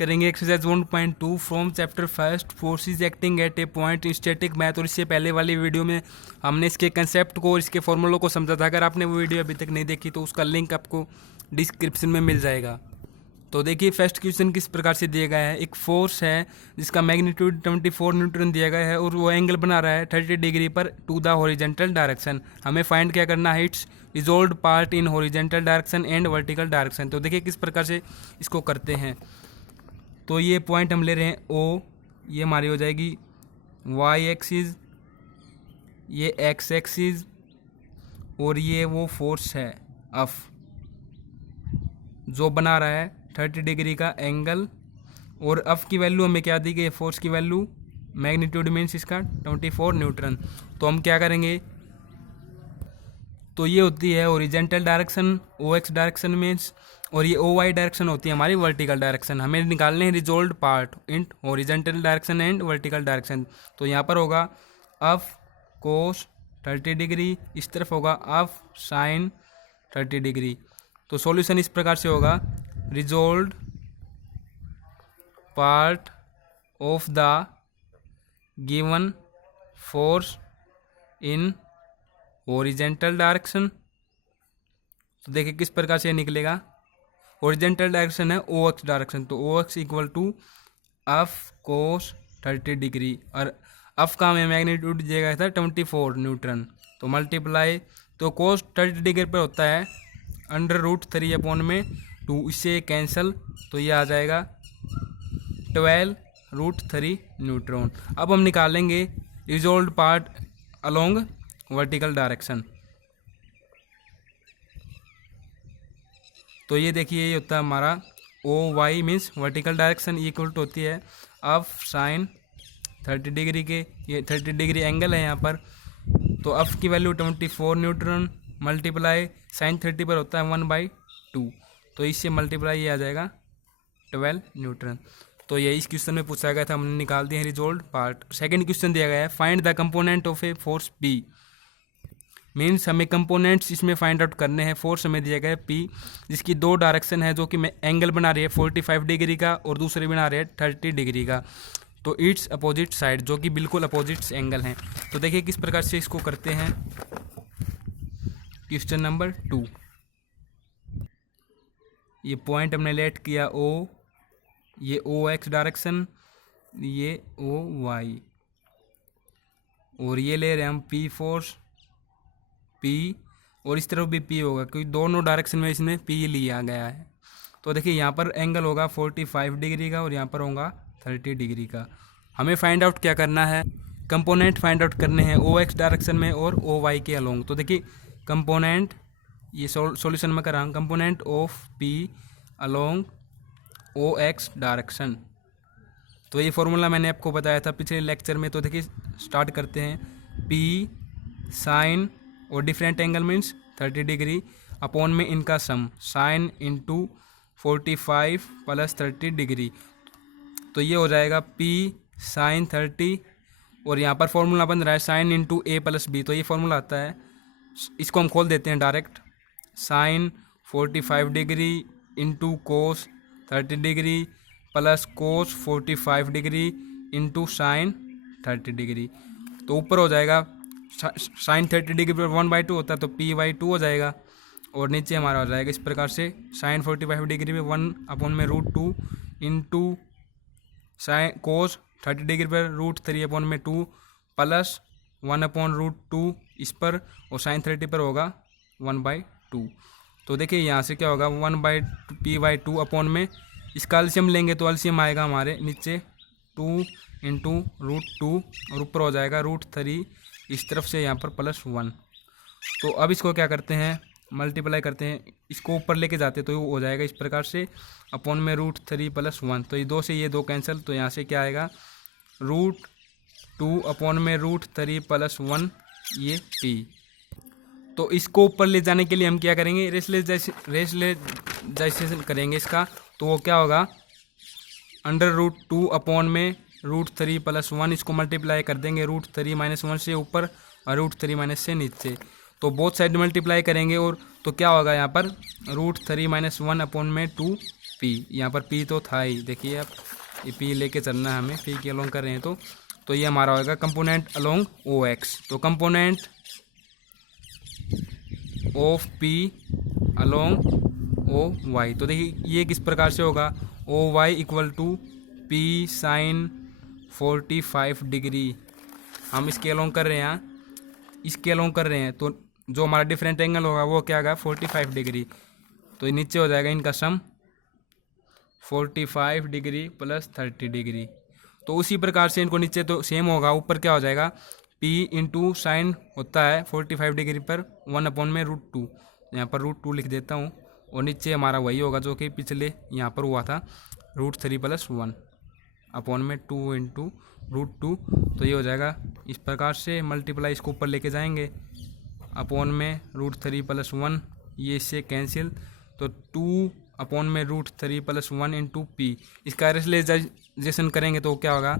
करेंगे exercise 1.2 from chapter first forces acting at A point in static math. और इससे पहले वाली वीडियो में हमने इसके कंसेप्ट को और इसके फॉर्मूलों को समझा था। अगर आपने वो वीडियो अभी तक नहीं देखी तो उसका लिंक आपको डिस्क्रिप्शन में मिल जाएगा। तो देखिए फर्स्ट क्वेश्चन किस प्रकार से दिया गया है। एक फोर्स है जिसका मैग्नीट्यूड 24 न्यूटन दिया गया है और वो एंगल बना रहा है 30 डिग्री पर टू द हॉरिजेंटल डायरेक्शन। हमें फाइंड क्या करना है, it's resolved part in horizontal direction and vertical direction. तो देखिए किस प्रकार से इसको करते हैं। तो ये पॉइंट हम ले रहे हैं ओ, ये हमारी हो जाएगी वाई एक्सिस, ये एक्स एक्सिस, और ये वो फोर्स है एफ जो बना रहा है 30 डिग्री का एंगल। और एफ की वैल्यू हमें क्या दी गई है, फोर्स की वैल्यू मैग्नीट्यूड मीन्स इसका 24 न्यूटन। तो हम क्या करेंगे, तो ये होती है ओरिजेंटल डायरेक्शन ओ एक्स डायरेक्शन मीन्स, और ये ओ वाई डायरेक्शन होती है हमारी वर्टिकल डायरेक्शन। हमें निकालने हैं resolved part in horizontal direction and vertical direction. तो यहाँ पर होगा एफ कोस 30 डिग्री, इस तरफ होगा एफ साइन 30 डिग्री। तो सॉल्यूशन इस प्रकार से होगा, resolved part of the given force in horizontal direction. तो देखिए किस प्रकार से निकलेगा, ओरिजेंटल डायरेक्शन है ओ एक्स डायरेक्शन, तो O X equal to F cos 30 degree, और एफ का हमें मैग्नीट्यूड दिया गया था 24 न्यूटन। तो मल्टीप्लाई, तो कोस 30 डिग्री पर होता है √3/2, इससे कैंसल, तो ये आ जाएगा 12√3 न्यूट्रॉन। अब हम निकालेंगे resolved part along vertical direction. तो ये देखिए ये होता है हमारा O Y means vertical direction equal to होती है एफ साइन 30 डिग्री के, ये 30 डिग्री एंगल है यहाँ पर, तो एफ की वैल्यू 24 न्यूट्रन मल्टीप्लाई साइन 30 पर होता है 1/2, तो इससे मल्टीप्लाई ये आ जाएगा 12 न्यूट्रन। तो ये इस क्वेश्चन में पूछा गया था, हमने निकाल दिए हैं रिजॉल्व्ड पार्ट। सेकंड क्वेश्चन दिया गया है, find the component of a force P, means हमें कंपोनेंट्स इसमें फाइंड आउट करने हैं। फोर्स हमें दिया गया है पी, जिसकी दो डायरेक्शन है, जो कि एंगल बना रही है 45 डिग्री का और दूसरे बना रहे हैं 30 डिग्री का। तो इट्स अपोजिट साइड, जो कि बिल्कुल अपोजिट एंगल हैं। तो देखिए किस प्रकार से इसको करते हैं। क्वेश्चन नंबर 2, ये पॉइंट हमने लेट किया ओ, ये ओ एक्स डायरेक्शन, ये ओ वाई, और ये ले रहे हैं हम पी फोर्स पी, और इस तरफ भी पी होगा क्योंकि दोनों डायरेक्शन में इसमें पी लिया गया है। तो देखिए यहाँ पर एंगल होगा 45 डिग्री का और यहाँ पर होगा 30 डिग्री का। हमें फाइंड आउट क्या करना है, कंपोनेंट फाइंड आउट करने हैं ओ एक्स डायरेक्शन में और ओ वाई के अलोंग। तो देखिए कंपोनेंट, ये सॉल्यूशन में कर रहा हूँ, component of P along O X direction. तो ये फॉर्मूला मैंने आपको बताया था पिछले लेक्चर में। तो देखिए स्टार्ट करते हैं, पी साइन और different angle means 30 degree upon में इनका sum sine into 45 plus 30 degree. तो ये हो जाएगा पी साइन 30, और यहाँ पर फॉर्मूला बन रहा है साइन इंटू ए प्लस बी। तो ये फॉर्मूला आता है, इसको हम खोल देते हैं direct, sine 45 degree into cos 30 degree plus cos 45 degree into sine 30 degree. तो ऊपर हो जाएगा साइन 30 डिग्री पर 1/2 होता है, तो p/2 हो जाएगा, और नीचे हमारा हो जाएगा इस प्रकार से साइन 45 डिग्री पे 1/√2 इंटू साइन कोस 30 डिग्री पर √3/2 प्लस 1/√2 इस पर, और साइन 30 पर होगा 1/2। तो देखिए यहाँ से क्या होगा 1/p/2 अपॉन में इसका एलसीएम लेंगे तो एलसीएम आएगा हमारे नीचे 2 इंटू √2 और ऊपर हो जाएगा √3 इस तरफ से यहाँ पर +1। तो अब इसको क्या करते हैं, मल्टीप्लाई करते हैं, इसको ऊपर लेके जाते तो हो जाएगा इस प्रकार से अपॉन में √3 + 1। तो ये दो से ये दो कैंसिल, तो यहाँ से क्या आएगा √2 अपॉन में √3 + 1 ये p। तो इसको ऊपर ले जाने के लिए हम क्या करेंगे, रेशनलाइजेशन करेंगे इसका। तो वो क्या होगा √2 अपॉन में √3 + 1, इसको मल्टीप्लाई कर देंगे √3 - 1 से ऊपर और √3 - से नीचे। तो बोथ साइड मल्टीप्लाई करेंगे, और तो क्या होगा यहाँ पर √3 - 1 अपॉन में 2 पी, यहाँ पर पी तो था ही, देखिए आप ये पी लेके चलना है हमें, पी के अलोंग कर रहे हैं तो ये हमारा होगा कंपोनेंट अलोंग ओ एक्स। तो component of P along O Y, तो देखिए ये किस प्रकार से होगा, O Y equal to P sine 45 degree, हम इसके अलोंग कर रहे हैं, इसके अलोंग कर रहे हैं, तो जो हमारा डिफरेंट एंगल होगा वो क्या होगा 45 डिग्री, तो ये नीचे हो जाएगा इनका सम 45 डिग्री प्लस 30 डिग्री। तो उसी प्रकार से इनको नीचे तो सेम होगा, ऊपर क्या हो जाएगा P इंटू साइन होता है 45 डिग्री पर 1/√2, यहाँ पर √2 लिख देता हूँ, और नीचे हमारा वही होगा जो कि पिछले यहाँ पर हुआ था √3 + 1/2 इंटू √2, तो ये हो जाएगा इस प्रकार से मल्टीप्लाई, इसको ऊपर लेके जाएंगे √3 + 1, ये इससे कैंसिल, तो 2/√3 + 1 इंटू पी, इसका रेशनलाइजेशन करेंगे तो क्या होगा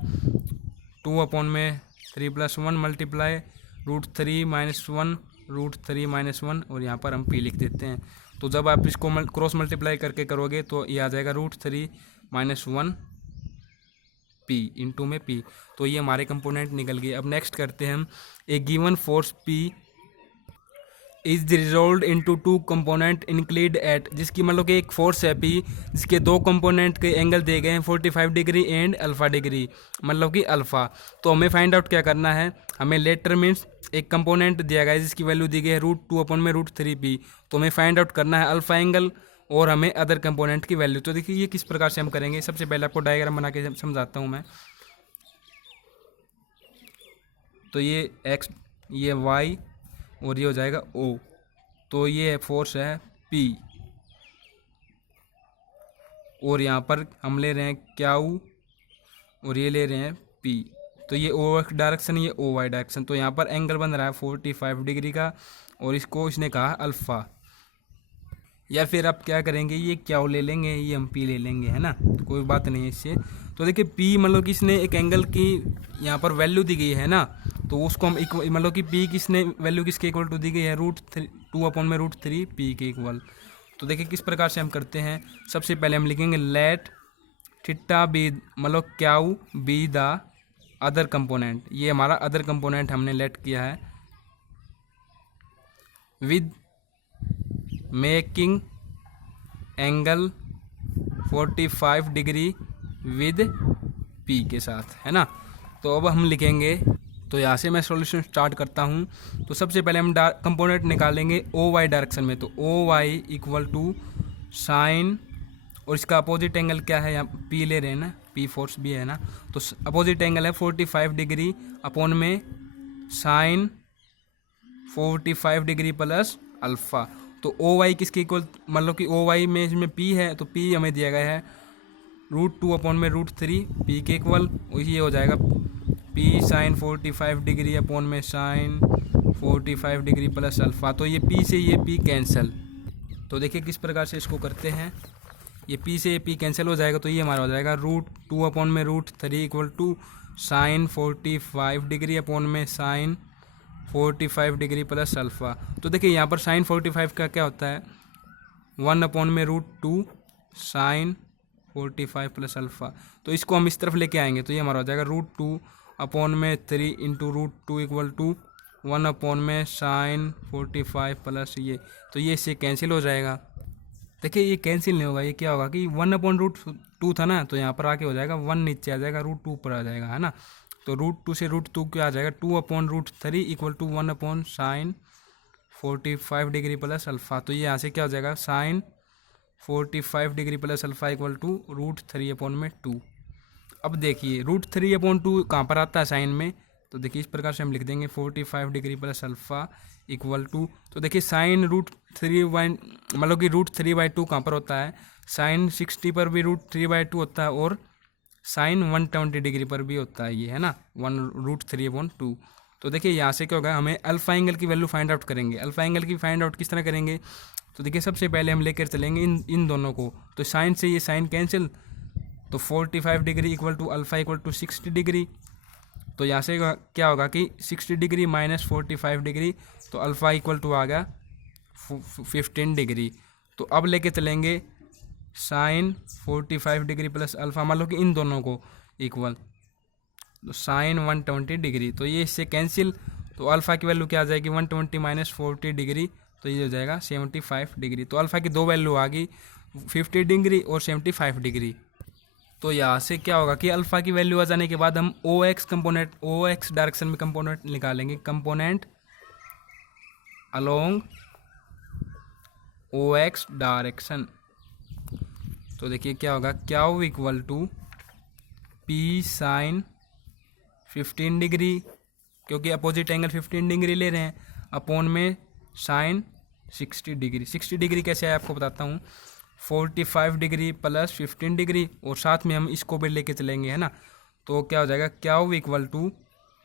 2/3 + 1 मल्टीप्लाई √3 - 1 √3 - 1, और यहाँ पर हम पी लिख देते हैं। तो जब आप इसको क्रॉस मल्टीप्लाई करके करोगे तो ये आ जाएगा √3 - 1 पी इंटू में पी, तो ये हमारे कंपोनेंट निकल गए। अब नेक्स्ट करते हैं हम, a given force P is resolve into 2 component inclined at, जिसकी मतलब कि एक फोर्स है पी जिसके 2 कंपोनेंट के एंगल दिए गए हैं 45 डिग्री एंड अल्फा डिग्री, मतलब कि अल्फा। तो हमें फाइंड आउट क्या करना है, हमें लेटर मीन्स एक कंपोनेंट दिया गया है जिसकी वैल्यू दी गई है √2/√3 पी, तो हमें फाइंड आउट करना है अल्फा एंगल और हमें अदर कंपोनेंट की वैल्यू। तो देखिए ये किस प्रकार से हम करेंगे, सबसे पहले आपको डायग्राम बना के समझाता हूँ मैं। तो ये एक्स, ये वाई, और ये हो जाएगा ओ, तो ये फोर्स है पी, और यहाँ पर हम ले रहे हैं क्यू, और ये ले रहे हैं पी, तो ये ओ एक्स डायरेक्शन, ये ओ वाई डायरेक्शन, तो यहाँ पर एंगल बन रहा है 45 डिग्री का, और इसको इसने कहा अल्फ़ा। या फिर आप क्या करेंगे, ये क्यू ले लेंगे, ये हम पी ले लेंगे, है ना, तो कोई बात नहीं है इससे। तो देखिए पी मतलब कि इसने एक एंगल की यहाँ पर वैल्यू दी गई है ना, तो उसको हम मतलब कि पी किसने वैल्यू किसके इक्वल टू दी गई है √2/√3 पी के इक्वल। तो देखिए किस प्रकार से हम करते हैं, सबसे पहले हम लिखेंगे लेट थीटा बी, मतलब Q be the other component, ये हमारा अदर कंपोनेंट हमने लेट किया है, with making angle 45 degree with P के साथ, है ना। तो अब हम लिखेंगे, तो यहाँ से मैं सॉल्यूशन स्टार्ट करता हूँ। तो सबसे पहले हम कंपोनेंट निकालेंगे ओ वाई डायरेक्शन में, तो O Y equal to sine, और इसका अपोजिट एंगल क्या है, यहाँ पी ले रहे हैं ना, पी फोर्स भी है ना, तो अपोजिट एंगल है 45 डिग्री अपॉन में साइन 45 डिग्री प्लस अल्फ़ा। तो ओ वाई किसके इक्वल, मतलब कि ओ वाई में इसमें पी है, तो पी हमें दिया गया है √2/√3 पी के इक्वल, ये हो जाएगा पी साइन 45 डिग्री अपॉन में साइन 45 डिग्री प्लस अल्फ़ा। तो ये पी से ये पी कैंसिल, तो देखिए किस प्रकार से इसको करते हैं, ये पी से ये पी कैंसिल हो जाएगा, तो ये हमारा हो जाएगा √2/√3 equal to sine 45 degree upon में साइन 45 डिग्री प्लस अल्फ़ा। तो देखिए यहाँ पर साइन 45 का क्या होता है 1/√2 साइन 45 प्लस अल्फ़ा, तो इसको हम इस तरफ लेके आएंगे, तो ये हमारा हो जाएगा √2/3 इंटू √2 इक्वल टू 1/में साइन 45 प्लस ये, तो ये इससे कैंसिल हो जाएगा। देखिए ये कैंसिल नहीं होगा, ये क्या होगा कि 1/√2 था ना, तो यहाँ पर आके हो जाएगा 1 नीचे आ जाएगा, √2 ऊपर आ जाएगा, है ना। तो √2 से √2 क्या आ जाएगा 2/√3 equal to 1 sine 45 degree plus alpha. तो ये यहाँ से क्या हो जाएगा sine 45 degree plus alpha equal to √3/2। अब देखिए √3/2 कहाँ पर आता है साइन में, तो देखिए इस प्रकार से हम लिख देंगे 45 degree plus alpha equal to, तो देखिए साइन √3 मतलब कि √3/2 कहाँ पर होता है, साइन 60 पर भी √3/2 होता है, और साइन 120 डिग्री पर भी होता है, ये है ना 1√3/2। तो देखिए यहाँ से क्या होगा, हमें अल्फ़ा एंगल की वैल्यू फाइंड आउट करेंगे। अल्फ़ा एंगल की फाइंड आउट किस तरह करेंगे, तो देखिए सबसे पहले हम लेकर चलेंगे इन दोनों को, तो साइन से ये साइन कैंसिल, तो 45 degree equal to alpha equal to 60 degree, तो यहाँ से क्या होगा कि 60 डिग्री माइनस 45 डिग्री, तो अल्फ़ा इक्वल टू आ गया 15 डिग्री। तो अब लेके चलेंगे साइन 45 डिग्री प्लस अल्फ़ा, मान लो कि इन दोनों को इक्वल, तो साइन 120 डिग्री, तो ये इससे कैंसिल, तो अल्फ़ा की वैल्यू क्या आ जाएगी 120 माइनस 40 डिग्री, तो ये हो जाएगा 75 डिग्री। तो अल्फ़ा की दो वैल्यू आ गई 50 डिग्री और 75 डिग्री। तो यहाँ से क्या होगा कि अल्फ़ा की वैल्यू आ जाने के बाद हम O X component, O X direction में कंपोनेंट निकालेंगे, component along O X direction. तो देखिए क्या होगा, Q equal to P sine 15 degree, क्योंकि अपोजिट एंगल 15 डिग्री ले रहे हैं, अपॉन में साइन 60 डिग्री। 60 डिग्री कैसे है आपको बताता हूँ, 45 डिग्री प्लस 15 डिग्री, और साथ में हम इसको भी लेके चलेंगे, है ना। तो क्या हो जाएगा, Q equal to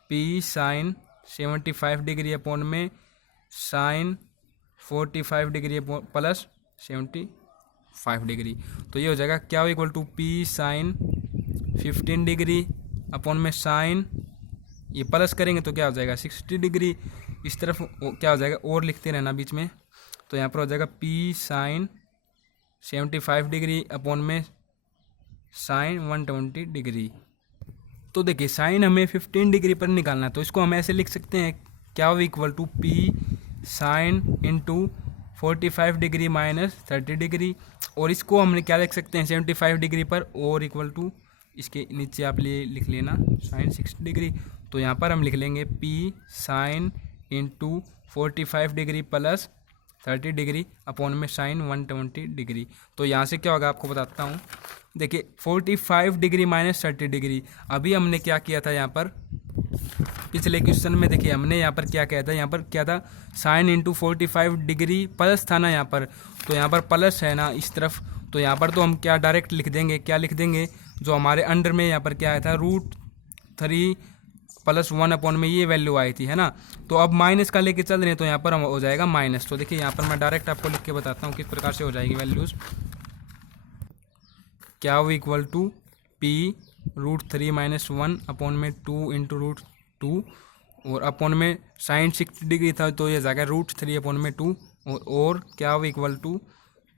P sine 75 degree upon में साइन 45 डिग्री प्लस 75 डिग्री। तो ये हो जाएगा Q equal to P sine 15 degree upon में साइन, ये प्लस करेंगे तो क्या हो जाएगा 60 डिग्री, इस तरफ क्या हो जाएगा और लिखते रहना बीच में, तो यहाँ पर हो जाएगा पी साइन 75 डिग्री अपॉन में साइन 120 डिग्री। तो देखिए साइन हमें 15 डिग्री पर निकालना है, तो इसको हम ऐसे लिख सकते हैं, क्या equal to P sine into 45 degree minus 30 degree, और इसको हमने क्या लिख सकते हैं 75 डिग्री पर, और इक्वल टू इसके नीचे आप लिख लेना साइन 60 डिग्री। तो यहाँ पर हम लिख लेंगे P sine into 45 degree plus 30 degree upon में साइन 120 डिग्री। तो यहाँ से क्या होगा आपको बताता हूँ, देखिए 45 डिग्री माइनस 30 डिग्री, अभी हमने क्या किया था यहाँ पर पिछले क्वेश्चन में, देखिए हमने यहाँ पर क्या किया था, यहाँ पर क्या था साइन इंटू 45 डिग्री प्लस था ना यहाँ पर, तो यहाँ पर प्लस है ना इस तरफ, तो यहाँ पर तो हम क्या डायरेक्ट लिख देंगे, क्या लिख देंगे, जो हमारे अंडर में यहाँ पर क्या आया था √3 प्लस 1 अपॉन में ये वैल्यू आई थी, है ना। तो अब माइनस का लेके चल रहे हैं, तो यहाँ पर हम हो जाएगा माइनस। तो देखिए यहाँ पर मैं डायरेक्ट आपको लिख के बताता हूँ किस प्रकार से हो जाएगी वैल्यूज़, क्या वो equal to P √3 minus 1 upon में 2 इंटू √2, और अपॉन में साइन 60 डिग्री था, तो ये जाएगा √3 अपॉन में 2, और क्या वो equal to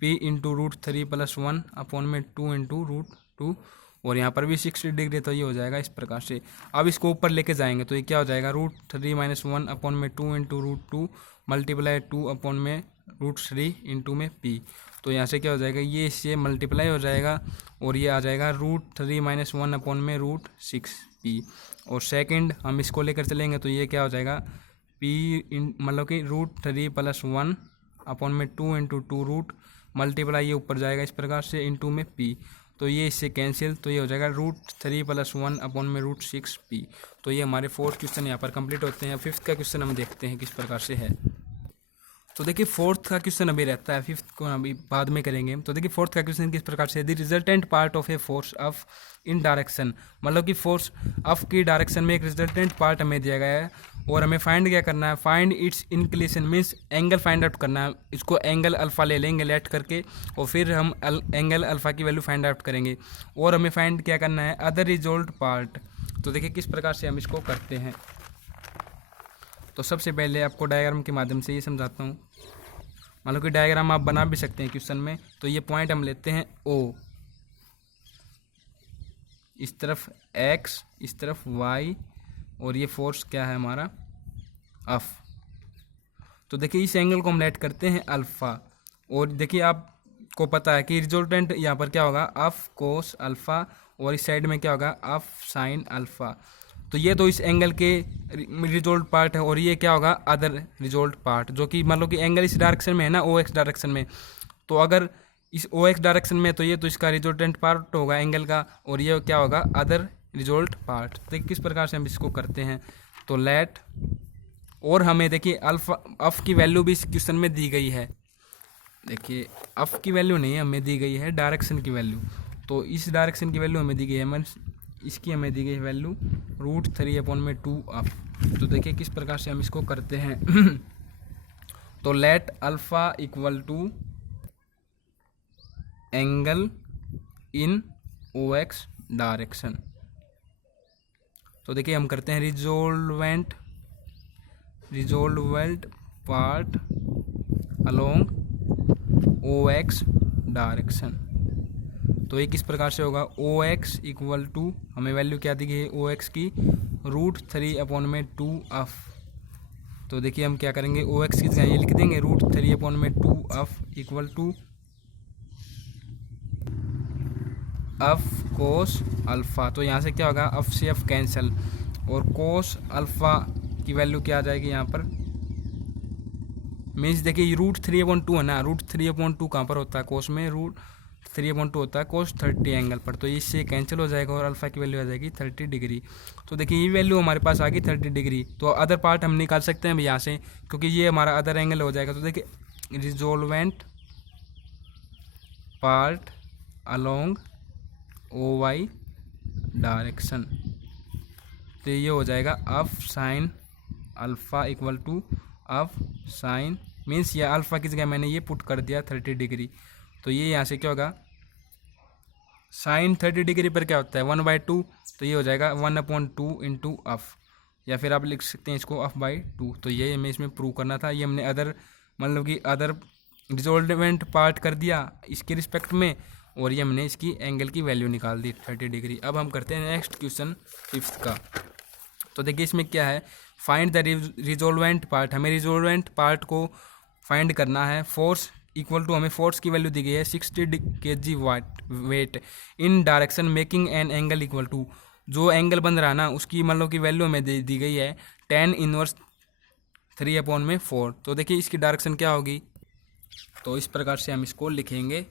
P into √3 plus 1 upon में 2 इंटू √2, और यहाँ पर भी 60 डिग्री, तो ये हो जाएगा इस प्रकार से। अब इसको ऊपर लेके जाएंगे, तो ये क्या हो जाएगा √3 माइनस 1 अपॉन में 2 इंटू √2 मल्टीप्लाई 2 अपॉन में √3 इंटू में पी। तो यहाँ से क्या हो जाएगा, ये इससे मल्टीप्लाई हो जाएगा, और ये आ जाएगा √3 माइनस 1 अपॉन में √6 पी, और सेकंड हम इसको लेकर चलेंगे, तो ये क्या हो जाएगा पी मतलब कि √3 प्लस 1 अपॉन में 2 इंटू 2 रूट मल्टीप्लाई, ये ऊपर जाएगा इस प्रकार से इंटू में पी, तो ये इससे कैंसिल, तो ये हो जाएगा √3 प्लस 1 अपॉन में √6 पी। तो ये हमारे 4th क्वेश्चन यहाँ पर कंप्लीट होते हैं। 5th का क्वेश्चन हम देखते हैं किस प्रकार से है। तो देखिए 4th का क्वेश्चन अभी रहता है, 5th को अभी बाद में करेंगे। तो देखिए 4th का क्वेश्चन किस प्रकार से, the resultant part of a force of in direction, मतलब कि फोर्स ऑफ की डायरेक्शन में एक रिजल्टेंट पार्ट हमें दिया गया है, और हमें फाइंड क्या करना है, find its inclination means angle find out करना है। इसको एंगल अल्फा ले लेंगे लेट करके, और फिर हम एंगल अल्फा की वैल्यू फाइंड आउट करेंगे, और हमें फाइंड क्या करना है अदर रिजल्ट पार्ट। तो देखिए किस प्रकार से हम इसको करते हैं। तो सबसे पहले आपको डायग्राम के माध्यम से ये समझाता हूँ, मतलब कि डायग्राम आप बना भी सकते हैं क्वेश्चन में। तो ये पॉइंट हम लेते हैं O, इस तरफ X, इस तरफ Y, और ये फोर्स क्या है हमारा F। तो देखिए इस एंगल को हम लेट करते हैं अल्फ़ा, और देखिए आपको पता है कि रिजल्टेंट यहाँ पर क्या होगा F कोस अल्फ़ा, और इस साइड में क्या होगा F साइन अल्फ़ा। तो ये तो इस एंगल के रिजल्ट पार्ट है, और ये क्या होगा अदर रिजल्ट पार्ट, जो कि मान लो कि एंगल इस डायरेक्शन में है ना OX डायरेक्शन में, तो अगर इस OX डायरेक्शन में, तो ये तो इसका रिजल्टेंट पार्ट होगा एंगल का, और ये क्या होगा अदर रिजल्ट पार्ट। तो किस प्रकार से हम इसको करते हैं, तो लेट, और हमें देखिए अल्फा अफ की वैल्यू भी इस क्वेश्चन में दी गई है। देखिए अफ की वैल्यू नहीं हमें दी गई है, डायरेक्शन की वैल्यू। तो इस डायरेक्शन की वैल्यू हमें दी गई है, मीन्स इसकी हमें दी गई वैल्यू √3 अपॉन में 2 अफ। तो देखिए किस प्रकार से हम इसको करते हैं। तो let alpha equal to angle in OX direction. तो देखिए हम करते हैं resolvent part along OX direction. तो ये किस प्रकार से होगा, ओ एक्स इक्वल टू, हमें वैल्यू क्या दी गई है ओ एक्स की, √3/2 ऑफ। तो देखिए हम क्या करेंगे, ओ एक्स की जगह ये लिख देंगे √3/2 of equal to of cos alpha. तो यहाँ से क्या होगा, अफ से अफ कैंसिल, और कोस अल्फ़ा की वैल्यू क्या आ जाएगी यहाँ पर, मीन्स देखिए √3/2 है ना, √3/2 कहाँ पर होता है, कोस में √3/2 होता है कोस 30 एंगल पर। तो इससे कैंसिल हो जाएगा और अल्फ़ा की वैल्यू आ जाएगी 30 डिग्री। तो देखिए ये वैल्यू हमारे पास आ गई 30 डिग्री। तो अदर पार्ट हम निकाल सकते हैं यहाँ से, क्योंकि ये हमारा अदर एंगल हो जाएगा। तो देखिए resolvent part along O Y direction, तो ये हो जाएगा F sine alpha equal to F sine, means ये अल्फ़ा की जगह मैंने ये पुट कर दिया 30 डिग्री। तो ये यहाँ से क्या होगा, साइन 30 डिग्री पर क्या होता है 1/2, तो ये हो जाएगा 1/2 इंटू अफ, या फिर आप लिख सकते हैं इसको अफ/2। तो ये हमें इसमें प्रूव करना था। ये हमने अदर मतलब कि अदर रिजोल्वेंट पार्ट कर दिया इसके रिस्पेक्ट में, और ये हमने इसकी एंगल की वैल्यू निकाल दी 30 डिग्री। अब हम करते हैं नेक्स्ट क्वेश्चन 5th का। तो देखिए इसमें क्या है, फाइंड द रिजोल्वेंट पार्ट, हमें रिजोल्वेंट पार्ट को फाइंड करना है। फोर्स इक्वल टू, हमें फोर्स की वैल्यू दी गई है 60 kg weight in direction making an angle equal to, जो एंगल बन रहा है ना उसकी मतलब की वैल्यू हमें दी गई है tan इनवर्स 3/4। तो देखिए इसकी डायरेक्शन क्या होगी, तो इस प्रकार से हम इसको लिखेंगे।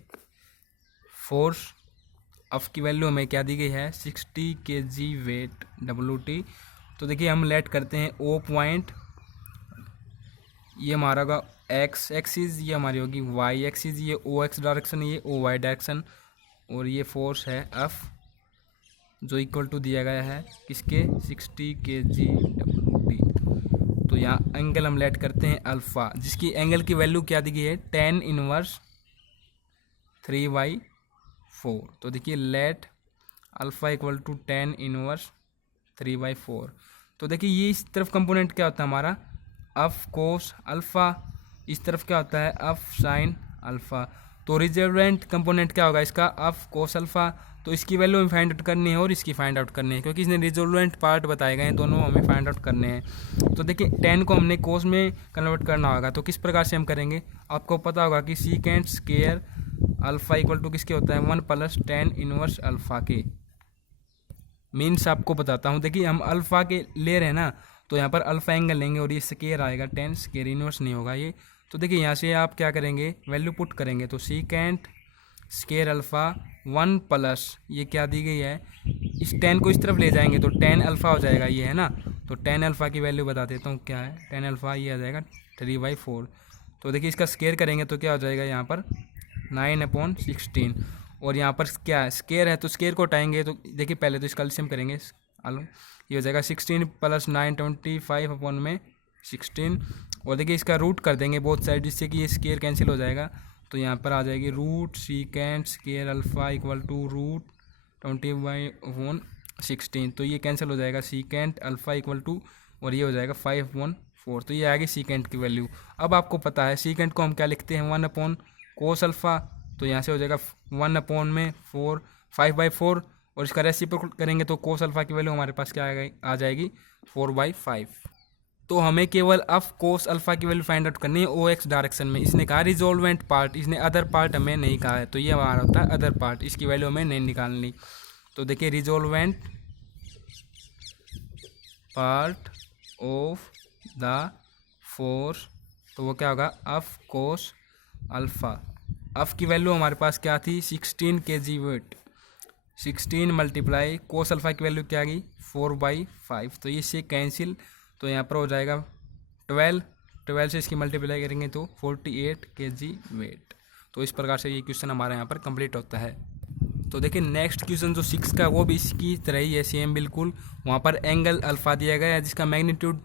फोर्स अफ की वैल्यू हमें क्या दी गई है 60 kg वेट WT। तो देखिए हम लेट करते हैं ओ पॉइंट, ये हमारा होगा एक्स एक्सिस, ये हमारी होगी वाई एक्सिस, ये ओ एक्स डायरेक्शन, ये ओ वाई डायरेक्शन, और ये फोर्स है एफ जो इक्वल टू दिया गया है किसके 60 kg WT। तो यहाँ एंगल हम लेट करते हैं अल्फ़ा, जिसकी एंगल की वैल्यू क्या दी गई है tan इनवर्स 3/4। तो देखिए let alpha equal to tan inverse 3/4। तो देखिए ये इस तरफ कंपोनेंट क्या होता है हमारा अफ कोस अल्फ़ा, इस तरफ क्या होता है अफ साइन अल्फ़ा। तो रिजल्टेंट कंपोनेंट क्या होगा इसका अफ कोस अल्फ़ा। तो इसकी वैल्यू हमें फाइंड आउट करनी है और इसकी फाइंड आउट करनी है, क्योंकि इसने रिजोल्वेंट पार्ट बताए गए हैं, दोनों हमें फाइंड आउट करने हैं। तो देखिए tan को हमने कोस में कन्वर्ट करना होगा, तो किस प्रकार से हम करेंगे, आपको पता होगा कि secant square alpha equal to किसके होता है 1 + tan इनवर्स अल्फ़ा के। मीन्स आपको बताता हूँ, देखिए हम अल्फ़ा के ले रहे हैं ना, तो यहाँ पर अल्फ़ा एंगल लेंगे और ये स्क्वायर आएगा, tan स्क्वायर इनवर्स नहीं होगा ये। तो देखिए यहाँ से आप क्या करेंगे वैल्यू पुट करेंगे, तो सीकेंट स्क्वायर अल्फ़ा 1 प्लस ये क्या दी गई है, इस tan को इस तरफ ले जाएंगे तो tan अल्फ़ा हो जाएगा ये है ना। तो tan अल्फ़ा की वैल्यू बता देता हूँ क्या है, tan अल्फ़ा ये आ जाएगा 3/4। तो देखिए इसका स्क्वायर करेंगे तो क्या हो जाएगा यहाँ पर 9/16, और यहाँ पर क्या है स्क्वायर है तो स्क्वायर को हटाएंगे। तो देखिए पहले तो इसका एलसीएम करेंगे, ये हो जाएगा 16 + 9 25/16, और देखिए इसका रूट कर देंगे बोथ साइड, जिससे कि ये स्क्वायर कैंसिल हो जाएगा। तो यहाँ पर आ जाएगी root secant square alpha equal to √20/16। तो ये कैंसिल हो जाएगा सीकेंट अल्फ़ा इक्वल टू, और ये हो जाएगा 5/4। तो ये आ गई सीकेंट की वैल्यू। अब आपको पता है सीकेंट को हम क्या लिखते हैं 1/cos अल्फ़ा। तो यहाँ से हो जाएगा 1/4 5/4, और इसका रेसिप्रोकल करेंगे तो कोस अल्फ़ा की वैल्यू हमारे पास क्या आ जाएगी 4/5। तो हमें केवल अफ कोस अल्फ़ा की वैल्यू फाइंड आउट करनी है ओ एक्स डायरेक्शन में। इसने कहा रिजोल्वेंट पार्ट, इसने अदर पार्ट हमें नहीं कहा है, तो ये हमारा होता है अदर पार्ट, इसकी वैल्यू हमें नहीं निकालनी। तो देखिए resolvent part of the force, तो वो क्या होगा अफ कोस अल्फ़ा। अफ की वैल्यू हमारे पास क्या थी 16 kg वेट, 16 × कोस अल्फ़ा की वैल्यू क्या आ गई 4/5। तो इससे कैंसिल, तो यहाँ पर हो जाएगा 12 से इसकी मल्टीप्लाई करेंगे तो 48 kg वेट। तो इस प्रकार से ये क्वेश्चन हमारे यहाँ पर कंप्लीट होता है। तो देखिए नेक्स्ट क्वेश्चन जो 6 का वो भी इसकी तरह ही है सेम बिल्कुल। वहाँ पर एंगल अल्फ़ा दिया गया है जिसका मैग्नीट्यूड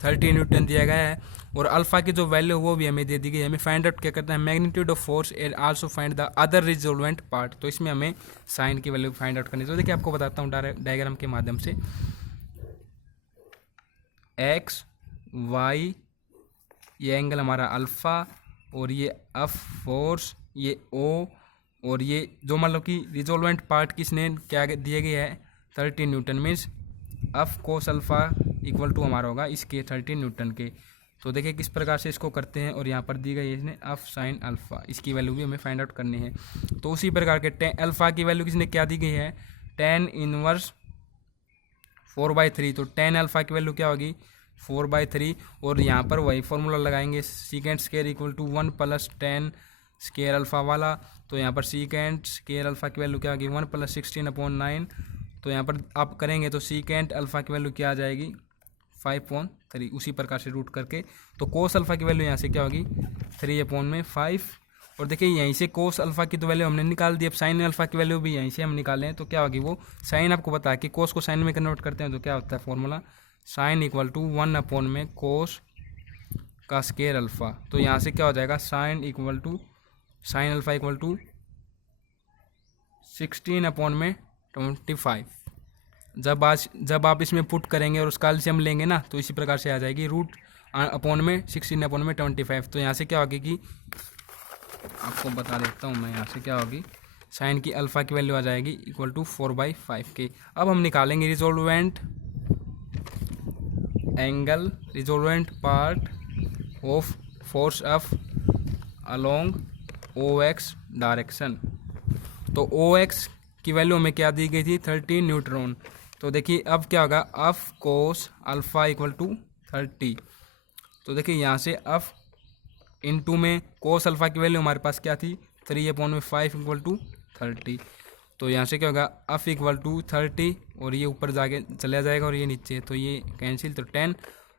30 न्यूटन दिया गया है, और अल्फ़ा की जो वैल्यू वो भी हमें दे दी गई है। हमें फाइंड आउट क्या करना है magnitude of force and also find the other resolvent part. तो इसमें हमें साइन की वैल्यू फाइंड आउट करनी है। तो देखिए आपको बताता हूँ डायग्राम के माध्यम से, एक्स वाई ये एंगल हमारा अल्फ़ा, और ये एफ फोर्स, ये ओ, और ये जो मतलब कि रिजोल्वेंट पार्ट किसने क्या दिए गए है 30 newton, means F cos alpha equal to हमारा होगा इसके 30 न्यूटन के। तो देखिए किस प्रकार से इसको करते हैं, और यहाँ पर दी गई है इसने एफ साइन अल्फ़ा, इसकी वैल्यू भी हमें फाइंड आउट करनी है। तो उसी प्रकार के टेन अल्फ़ा की वैल्यू किसने क्या दी गई है, टेन इनवर्स 4/3। तो टेन अल्फ़ा की वैल्यू क्या होगी 4/3, और यहाँ पर वही फॉर्मूला लगाएंगे secant square equal to 1 + 10 square alpha वाला। तो यहाँ पर सीकेंट स्केयर अल्फ़ा की वैल्यू क्या होगी 1 + 16/9। तो यहाँ पर आप करेंगे तो सीकेंट अल्फ़ा की वैल्यू क्या आ जाएगी 5/3, उसी प्रकार से रूट करके। तो कोस अल्फ़ा की वैल्यू यहाँ से क्या होगी 3/5। और देखिए यहीं से कोस अल्फ़ा की तो वैल्यू हमने निकाल दी, अब साइन अल्फ़ा की वैल्यू भी यहीं से हम निकालें तो क्या होगी, वो साइन आपको पता है कि कोस को साइन में कन्वर्ट करते हैं तो क्या होता है फॉर्मूला, साइन इक्वल टू 1 कोस का स्केयर अल्फ़ा। तो यहाँ से क्या हो जाएगा साइन अल्फ़ा इक्वल टू 16/25। जब आप इसमें पुट करेंगे और उसका एलसीएम लेंगे ना तो इसी प्रकार से आ जाएगी रूट अपॉन में 16/25। तो यहाँ से क्या होगी कि आपको बता देता हूँ मैं, यहाँ से क्या होगी साइन की अल्फ़ा की वैल्यू आ जाएगी इक्वल टू 4/5 के। अब हम निकालेंगे resolvent angle, resolvent part of force F along OX direction. तो OX की वैल्यू हमें क्या दी गई थी 30 न्यूट्रॉन। तो देखिए अब क्या होगा F cos alpha equal to 30। तो देखिए यहाँ से एफ इनटू में कोस अल्फ़ा की वैल्यू हमारे पास क्या थी 3/5 इक्वल टू 30। तो यहाँ से क्या होगा एफ इक्वल टू 30, और ये ऊपर जाके चला जाएगा और ये नीचे, तो ये कैंसिल, तो 10।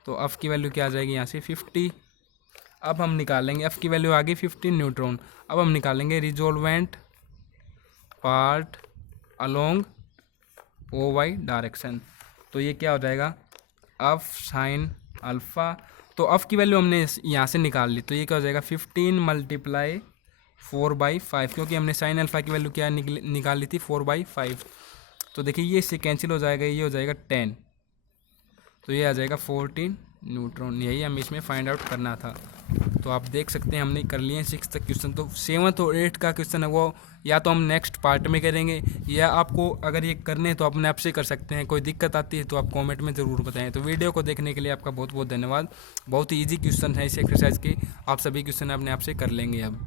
तो एफ की वैल्यू क्या आ जाएगी यहाँ से 50। अब हम निकालेंगे एफ की वैल्यू आ गई 15 न्यूट्रॉन। अब हम निकालेंगे resolvent part along OY direction. तो ये क्या हो जाएगा एफ साइन अल्फ़ा। तो एफ की वैल्यू हमने यहाँ से निकाल ली, तो ये क्या हो जाएगा 15 × 4/5, क्योंकि हमने साइन अल्फ़ा की वैल्यू क्या निकाल ली थी 4/5। तो देखिए ये इससे कैंसिल हो जाएगा, ये हो जाएगा 10, तो ये आ जाएगा 14 न्यूट्रॉन। यही हमें इसमें फाइंड आउट करना था। तो आप देख सकते हैं हमने कर लिए हैं 6 तक क्वेश्चन। तो 7 और 8 का क्वेश्चन है वो या तो हम नेक्स्ट पार्ट में करेंगे, या आपको अगर ये करने हैं तो अपने आप से कर सकते हैं। कोई दिक्कत आती है तो आप कमेंट में ज़रूर बताएं। तो वीडियो को देखने के लिए आपका बहुत बहुत धन्यवाद। बहुत ही ईजी क्वेश्चन है इस एक्सरसाइज के, आप सभी क्वेश्चन अपने आप से कर लेंगे अब।